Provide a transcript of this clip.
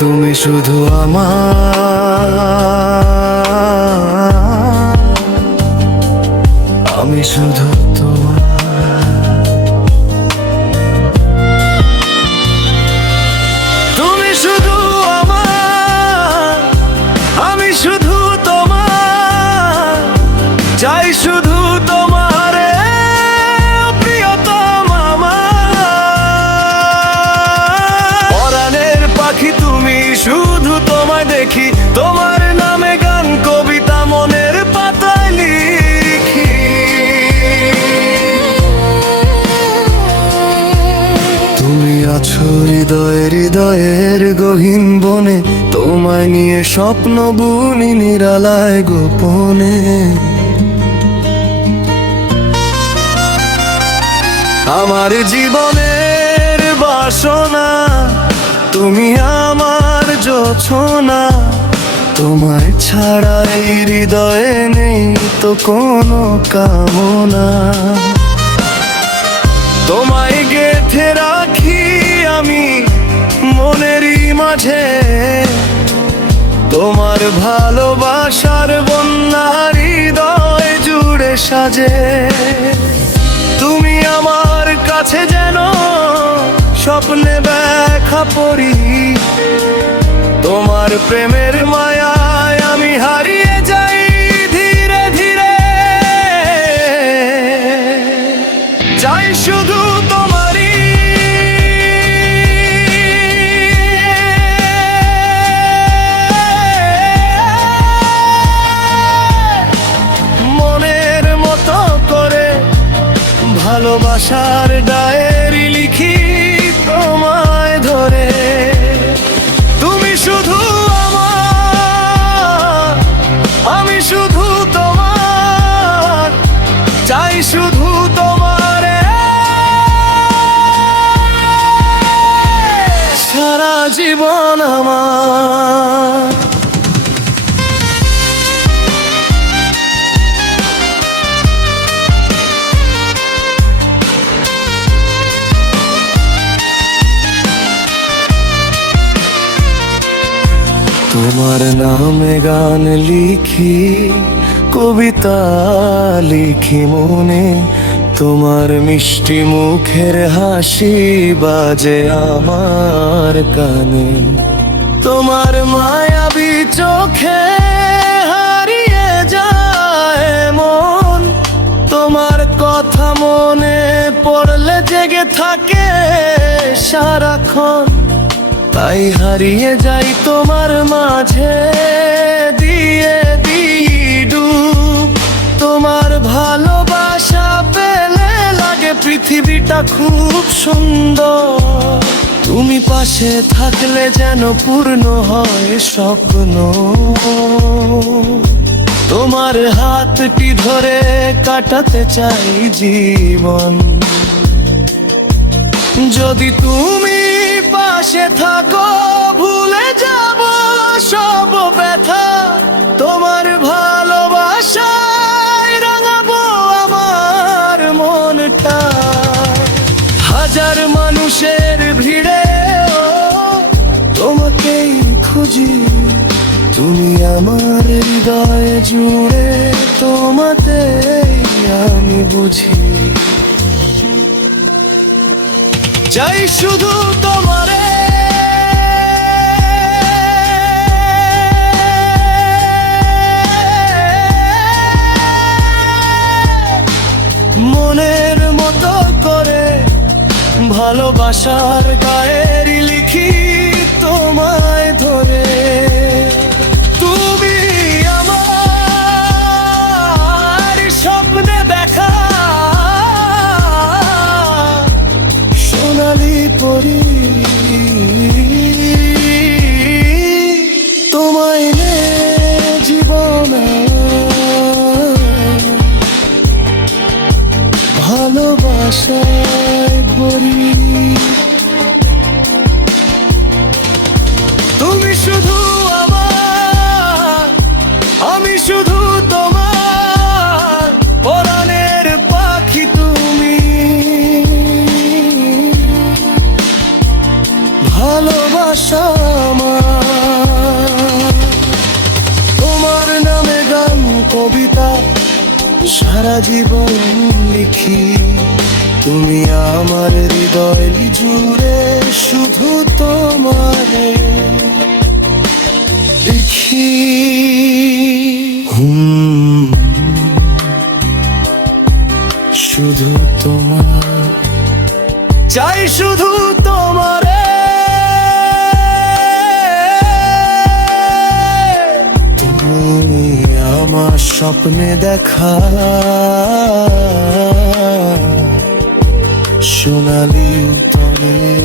তুমি শুধু আমার, আমি শুধু তোমার। তুমি শুধু আমার, আমি শুধু তোমার, চাই শুধু তোমার প্রিয়তম আমার। পরাণের পাখি তুমি, শুধু তোমায় দেখি, তোমার নামে গান কবিতা মনের পাতায় লিখি। তুমি আছো হৃদয়ের হৃদয়ের গহীন বনে, তোমায় নিয়ে স্বপ্ন বুনি নিরালায় গোপনে। আমার জীবনের বাসনা, তুমি আমার জোছনা, তোমায় ছাড়া এই হৃদয়ে নেই তো কোনো কামনা। তোমায় গেঁথে রাখি আমি মনেরই মাঝে, তোমার ভালোবাসার বন্যা হৃদয় জুড়ে সাজে। তুমি আমার কাছে যেন স্বপ্নে দেখা পড়ি, তোমার প্রেমের মায়ায় আমি হারিয়ে যাই ধীরে ধীরে। চাই শুধু তোমারই মনের মতো করে ভালোবাসার ডায়েরি লিখি তোমায় ধরে। তুমি শুধু আমার, আমি শুধু তোমার, চাই শুধু তোমার সারা জীবন আমার। তোমার নামে গান লিখি, কবিতা লিখি মনে, তোমার মিষ্টি মুখের হাসি বাজে আমার কানে। তোমার মায়াবী চোখে হারিয়ে যায় মন, তোমার কথা মনে পড়লে জেগে থাকে সারাক্ষণ। তাই হারিয়ে যাই তোমার মাঝে দিয়ে দিই ডুব। তোমার ভালোবাসা পেলে লাগে পৃথিবীটা খুব সুন্দর। তুমি পাশে থাকলে যেন পূর্ণ হয় স্বপ্ন। তোমার হাতটি ধরে কাটাতে চাই জীবন। যদি তুমি পাশে থাকো ভুলে যাব সব ব্যথা, তোমার ভালোবাসায় রাঙাবো আমার মনটা। হাজার মানুষের ভিড়ে তোমাকেই খুঁজি, তুমি আমার হৃদয় জুড়ে, তোমাতেই আমি বুঝি। চাই শুধু তোমারে মনের মতো করে ভালোবাসার ডায়েরি লিখি তোমায় ধরে। তুমি আমার স্বপ্নে দেখা সোনালি পরি, তোমায় নে জীবন ভালোবাসায় ভরি। সারা জীবন লিখি, তুমি আমার হৃদয় জুড়ে, শুধু তোমারে লিখি। শুধু তোমার চাই, শুধু তোমারে। তুমি আমার স্বপ্নে দেখা সোনালি উত্তরে।